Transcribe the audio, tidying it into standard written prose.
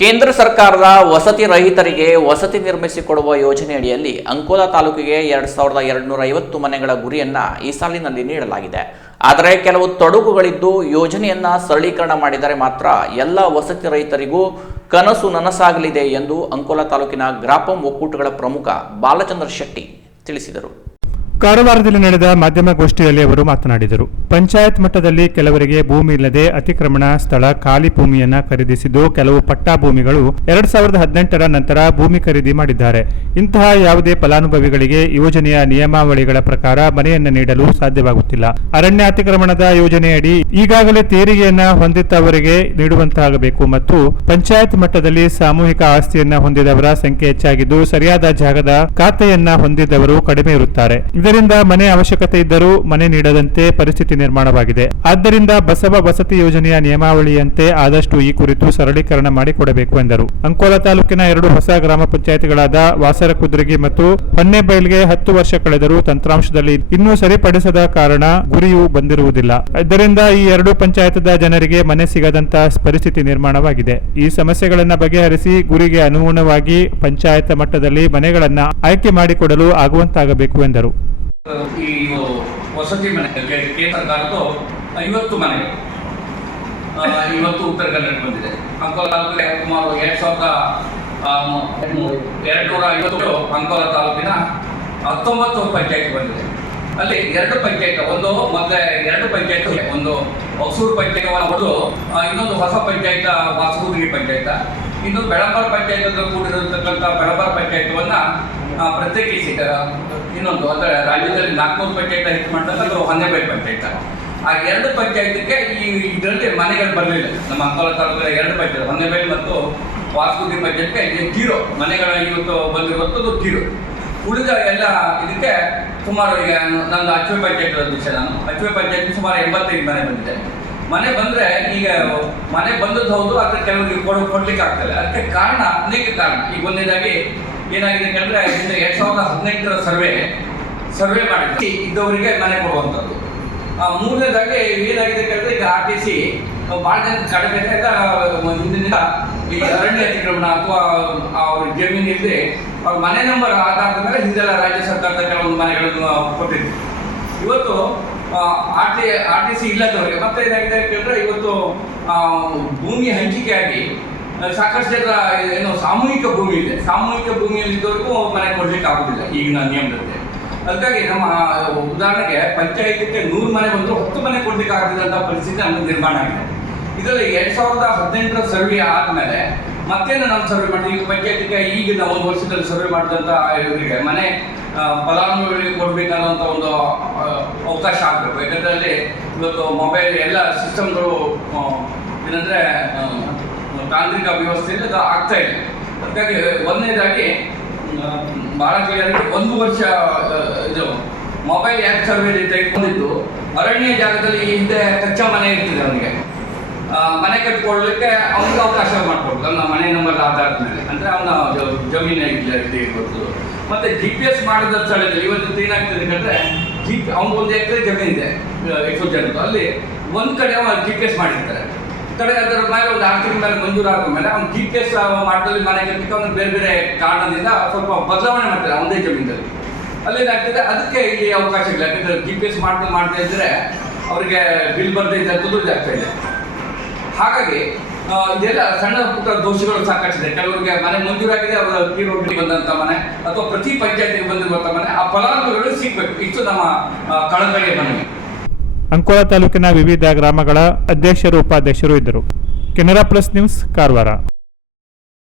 ಕೇಂದ್ರ ಸರ್ಕಾರದ ವಸತಿ ರಹಿತರಿಗೆ ವಸತಿ ನಿರ್ಮಿಸಿಕೊಡುವ ಯೋಜನೆಯಡಿಯಲ್ಲಿ ಅಂಕೋಲಾ ತಾಲೂಕಿಗೆ 2250 ಮನೆಗಳ ಗುರಿಯನ್ನ ಈ ಸಾಲಿನಲ್ಲಿ ನೀಡಲಾಗಿದೆ. ಆದರೆ ಕೆಲವು ತೊಡಕುಗಳಿದ್ದು ಯೋಜನೆಯನ್ನ ಸರಳೀಕರಣ ಮಾಡಿದರೆ ಮಾತ್ರ ಎಲ್ಲ ವಸತಿ ರಹಿತರಿಗೂ ಕನಸು ನನಸಾಗಲಿದೆ ಎಂದು ಅಂಕೋಲಾ ತಾಲೂಕಿನ ಗ್ರಾಪಂ ಒಕ್ಕೂಟಗಳ ಪ್ರಮುಖ ಬಾಲಚಂದ್ರ ಶೆಟ್ಟಿ ತಿಳಿಸಿದರು. ಕಾರವಾರದಲ್ಲಿ ನಡೆದ ಮಾಧ್ಯಮ ಗೋಷ್ಠಿಯಲ್ಲಿ ಅವರು ಮಾತನಾಡಿದರು. ಪಂಚಾಯತ್ ಮಟ್ಟದಲ್ಲಿ ಕೆಲವರಿಗೆ ಭೂಮಿ ಇಲ್ಲದೆ ಅತಿಕ್ರಮಣ ಸ್ಥಳ ಖಾಲಿ ಭೂಮಿಯನ್ನ ಖರೀದಿಸಿದ್ದು, ಕೆಲವು ಪಟ್ಟಾ ಭೂಮಿಗಳು 2018ರ ನಂತರ ಭೂಮಿ ಖರೀದಿ ಮಾಡಿದ್ದಾರೆ. ಇಂತಹ ಯಾವುದೇ ಫಲಾನುಭವಿಗಳಿಗೆ ಯೋಜನೆಯ ನಿಯಮಾವಳಿಗಳ ಪ್ರಕಾರ ಮನೆಯನ್ನ ನೀಡಲು ಸಾಧ್ಯವಾಗುತ್ತಿಲ್ಲ. ಅರಣ್ಯ ಅತಿಕ್ರಮಣದ ಯೋಜನೆಯಡಿ ಈಗಾಗಲೇ ತೆರಿಗೆಯನ್ನ ಹೊಂದಿದ್ದವರಿಗೆ ನೀಡುವಂತಾಗಬೇಕು ಮತ್ತು ಪಂಚಾಯತ್ ಮಟ್ಟದಲ್ಲಿ ಸಾಮೂಹಿಕ ಆಸ್ತಿಯನ್ನ ಹೊಂದಿದವರ ಸಂಖ್ಯೆ ಹೆಚ್ಚಾಗಿದ್ದು, ಸರಿಯಾದ ಜಾಗದ ಖಾತೆಯನ್ನ ಹೊಂದಿದವರು ಕಡಿಮೆ ಇರುತ್ತಾರೆ. ಇದರಿಂದ ಮನೆ ಅವಶ್ಯಕತೆ ಇದ್ದರೂ ಮನೆ ನೀಡದಂತೆ ಪರಿಸ್ಥಿತಿ ನಿರ್ಮಾಣವಾಗಿದೆ. ಆದ್ದರಿಂದ ಬಸವ ವಸತಿ ಯೋಜನೆಯ ನಿಯಮಾವಳಿಯಂತೆ ಆದಷ್ಟು ಈ ಕುರಿತು ಸರಳೀಕರಣ ಮಾಡಿಕೊಡಬೇಕು ಎಂದರು. ಅಂಕೋಲಾ ತಾಲೂಕಿನ 2 ಹೊಸ ಗ್ರಾಮ ಪಂಚಾಯತ್ಗಳಾದ ವಾಸರಕುದ್ರಗಿ ಮತ್ತು ಹೊನ್ನೆಬೈಲ್ಗೆ 10 ವರ್ಷ ಕಳೆದರೂ ತಂತ್ರಾಂಶದಲ್ಲಿ ಇನ್ನೂ ಸರಿಪಡಿಸದ ಕಾರಣ ಗುರಿಯು ಬಂದಿರುವುದಿಲ್ಲ. ಇದರಿಂದ ಈ 2 ಪಂಚಾಯತದ ಜನರಿಗೆ ಮನೆ ಸಿಗದಂತ ಪರಿಸ್ಥಿತಿ ನಿರ್ಮಾಣವಾಗಿದೆ. ಈ ಸಮಸ್ಯೆಗಳನ್ನು ಬಗೆಹರಿಸಿ ಗುರಿಗೆ ಅನುಗುಣವಾಗಿ ಪಂಚಾಯತ್ ಮಟ್ಟದಲ್ಲಿ ಮನೆಗಳನ್ನ ಆಯ್ಕೆ ಮಾಡಿಕೊಡಲು ಆಗುವಂತಾಗಬೇಕು ಎಂದರು. ಈ ವಸತಿ ಮನೆ ಕೇಂದ್ರ ಸರ್ಕಾರದ್ದು 50 ಮನೆಗಳು ಇವತ್ತು ಉತ್ತರ ಕನ್ನಡ ಬಂದಿದೆ. ಅಂಕೋಲಾ ತಾಲೂಕಿಗೆ ಸುಮಾರು 2250 ಅಂಕೋಲಾ ತಾಲೂಕಿನ 19 ಪಂಚಾಯತ್ ಬಂದಿದೆ. ಅಲ್ಲಿ 2 ಪಂಚಾಯತ್, ಒಂದು ಮೊದಲೇ 2 ಪಂಚಾಯತ್, ಒಂದು ಹೊಸೂರು ಪಂಚಾಯತ್, ಇನ್ನೊಂದು ಹೊಸ ಪಂಚಾಯತ್ ವಾಸಗುದ್ರಿ ಪಂಚಾಯತ್, ಇನ್ನೊಂದು ಬೆಳಂಬರ ಪಂಚಾಯತ್ ಕೂಡಿರತಕ್ಕಂಥ ಬೆಳಂಬರ ಪಂಚಾಯತ್ವನ್ನ ಪ್ರತ್ಯೇಕಿಸಿ ಇನ್ನೊಂದು ಅಂದರೆ ರಾಜ್ಯದಲ್ಲಿ 400 ಪಂಚಾಯತ್ ಹೆಚ್ಚು ಮಾಡ್ತಕ್ಕಂಥ ಹೊನ್ನೆಬೈಲ್ ಪಂಚಾಯತ್. ಆ 2 ಪಂಚಾಯತ್ಗೆ ಇದರಲ್ಲಿ ಮನೆಗಳು ಬರಲಿಲ್ಲ. ನಮ್ಮ ಅಂಕೋಲಾ ತಾಲೂಕಿನ 2 ಪಂಚಾಯತ್ ಹೊನ್ನೆಬೈಲ್ ಮತ್ತು ವಾಸಗುದ್ರಿ ಪಂಚಾಯತ್ಗೆ 0 ಮನೆಗಳ ಇವತ್ತು ಬಂದಿರುವಂಥದ್ದು 0. ಉಳಿದ ಎಲ್ಲ ಇದಕ್ಕೆ ಸುಮಾರು ಈಗ ನನ್ನ ಅಚ್ಚುವೆ ಪಂಚಾಯತ್ ಅಧ್ಯಕ್ಷ ನಾನು. ಅಚ್ಚುವೆ ಪಂಚಾಯತ್ ಸುಮಾರು 85 ಮನೆ ಬಂದಿದೆ. ಮನೆ ಬಂದರೆ ಈಗ ಮನೆ ಬಂದದ್ದು ಹೌದು, ಆದರೆ ಕೆಲವರಿಗೆ ಕೊಡ್ಲಿಕ್ಕೆ ಆಗ್ತದೆ. ಅದಕ್ಕೆ ಕಾರಣ ಅನೇಕ ಕಾರಣ. ಈಗ ಒಂದೇದಾಗಿ ಏನಾಗಿದೆ ಕೇಳಿದ್ರೆ, 2018ರ ಸರ್ವೆ ಮಾಡಿ ಇದ್ದವರಿಗೆ ಮನೆ ಕೊಡುವಂಥದ್ದು. ಮೂರನೇದಾಗಿ ಏನಾಗಿದೆ ಕೇಳಿದ್ರೆ, ಈಗ RTC ಭಾಳ ಜನ ಕಡಿಮೆ ಹಿಂದಿನಿಂದ ಈ ಅರಣ್ಯ ಅತಿಕ್ರಮಣ ಅಥವಾ ಅವ್ರ ಜಮೀನಿಲ್ಲಿ ಅವ್ರ ಮನೆ ನಂಬರ್ ಆಧಾರದ ಮೇಲೆ ಹಿಂದೆಲ್ಲ ರಾಜ್ಯ ಸರ್ಕಾರದ ಕೆಲವೊಂದು ಮನೆಗಳನ್ನು ಕೊಟ್ಟಿದ್ರು. ಇವತ್ತು RTC ಇಲ್ಲದವರಿಗೆ ಮತ್ತೆ ಏನಾಗಿದೆ ಕೇಳಿದ್ರೆ, ಇವತ್ತು ಭೂಮಿ ಹಂಚಿಕೆಯಾಗಿ ಸಾಕಷ್ಟು ಜನ ಏನೋ ಸಾಮೂಹಿಕ ಭೂಮಿ ಇದೆ. ಸಾಮೂಹಿಕ ಭೂಮಿಯಲ್ಲಿದ್ದವರಿಗೂ ಮನೆ ಕೊಡ್ಲಿಕ್ಕೆ ಆಗುದಿಲ್ಲ ಈಗಿನ ನಿಯಮದಂತೆ. ಅದಕ್ಕಾಗಿ ನಮ್ಮ ಉದಾಹರಣೆಗೆ ಪಂಚಾಯತ್ಗೆ 100 ಮನೆ ಬಂದರೂ 10 ಮನೆ ಕೊಡ್ಲಿಕ್ಕೆ ಆಗದಿದ್ದಂಥ ಪರಿಸ್ಥಿತಿ ನಮಗೆ ನಿರ್ಮಾಣ ಆಗಿದೆ. ಇದರಲ್ಲಿ 2018ರ ಸರ್ವೆ ಆದಮೇಲೆ ಮತ್ತೇನು ನಾವು ಸರ್ವೆ ಮಾಡಿದ್ವಿ. ಈಗ ಪಂಚಾಯತ್ಗೆ ಈಗ ನಾವು 1 ವರ್ಷದಲ್ಲಿ ಸರ್ವೆ ಮಾಡಿದಂಥ ಇವರಿಗೆ ಮನೆ ಫಲಾನುಭವಿಗಳಿಗೆ ಕೊಡಬೇಕನ್ನೋಂಥ ಒಂದು ಅವಕಾಶ ಆಗಬೇಕು. ಯಾಕಂದರೆ ಇವತ್ತು ಮೊಬೈಲ್ ಎಲ್ಲ ಸಿಸ್ಟಮ್ಗಳು ಏನಂದರೆ ತಾಂತ್ರಿಕ ವ್ಯವಸ್ಥೆಯಲ್ಲಿ ಅದು ಆಗ್ತಾ ಇದೆ. ಅದಕ್ಕಾಗಿ ಒಂದನೇದಾಗಿ ಭಾಳ ಕ್ಲಿಯರಾಗಿ 1 ವರ್ಷ ಇದು ಮೊಬೈಲ್ ಆ್ಯಪ್ ಸರ್ವೆ ತೆಗೆದುಕೊಂಡಿದ್ದು, ಅರಣ್ಯ ಜಾಗದಲ್ಲಿ ಹಿಂದೆ ಕಚ್ಚಾ ಮನೆ ಇರ್ತದೆ, ಅವನಿಗೆ ಮನೆ ಕಟ್ಕೊಳ್ಳಲಿಕ್ಕೆ ಅವನಿಗೆ ಅವಕಾಶ ಮಾಡಿಕೊಡ್ತು ನಮ್ಮ ಮನೆ ನಂಬರ್ ಆಧಾರದ ಮೇಲೆ. ಅಂದರೆ ಅವನ ಜಮೀನು ಇರ್ಬೋದು. ಮತ್ತು GPS ಮಾಡಿದ ಸ್ಥಳದಲ್ಲಿ ಇವತ್ತು ಏನಾಗ್ತದೆ ಅಂದರೆ, ಅವ್ನಿಗೆ 1 ಎಕರೆ ಜಮೀನು ಇದೆ ಜನದ್ದು. ಅಲ್ಲಿ ಒಂದು ಕಡೆ ಅವನು GPS ಮಾಡಿರ್ತಾರೆ. ಕಡೆ ಅದರ ಮೇಲೆ ಒಂದು 6 ತಿಂಗಳ ಮೇಲೆ ಮಂಜೂರಾದ ಮೇಲೆ ಅವ್ನು GPS ಮಾಡಿದಲ್ಲಿ ಮನೆ ಕಟ್ಟಲಿಕ್ಕೆ ಅವನು ಬೇರೆ ಬೇರೆ ಕಾರಣದಿಂದ ಸ್ವಲ್ಪ ಬದಲಾವಣೆ ಮಾಡ್ತಾರೆ ಒಂದೇ ಜಮೀನಲ್ಲಿ. ಅಲ್ಲೇನಾಗ್ತದೆ, ಅದಕ್ಕೆ ಇಲ್ಲಿ ಅವಕಾಶ ಇಲ್ಲ. ಯಾಕಂದರೆ GPS ಮಾಡ್ತಾ ಇದ್ದರೆ ಅವರಿಗೆ ಬಿಲ್ ಬರದೇ ಇದ್ದಂಥದ್ದು ಜಾಸ್ತಿ ಇದೆ. ಹಾಗಾಗಿ ಇದೆಲ್ಲ ಸಣ್ಣ ಪುಟ್ಟ ದೋಷಗಳು ಸಾಕಷ್ಟಿದೆ. ಕೆಲವರಿಗೆ ಮನೆ ಮಂಜೂರಾಗಿದೆ, ಅವರ ತೀರೋಗಿ ಬಂದಂಥ ಮನೆ ಅಥವಾ ಪ್ರತಿ ಪಂಚಾಯತಿಗೆ ಬಂದಿರುವಂಥ ಮನೆ ಆ ಫಲಾನುಭವಿಗಳು ಸಿಗಬೇಕು. ಇಷ್ಟು ನಮ್ಮ ಕಳಕಳಿಯ ಮನವಿ. ಅಂಕೋಲಾ ತಾಲೂಕಿನ ವಿವಿಧ ಗ್ರಾಮಗಳ ಅಧ್ಯಕ್ಷರು, ಉಪಾಧ್ಯಕ್ಷರು ಇದ್ದರು. Canara plus news, Karwar.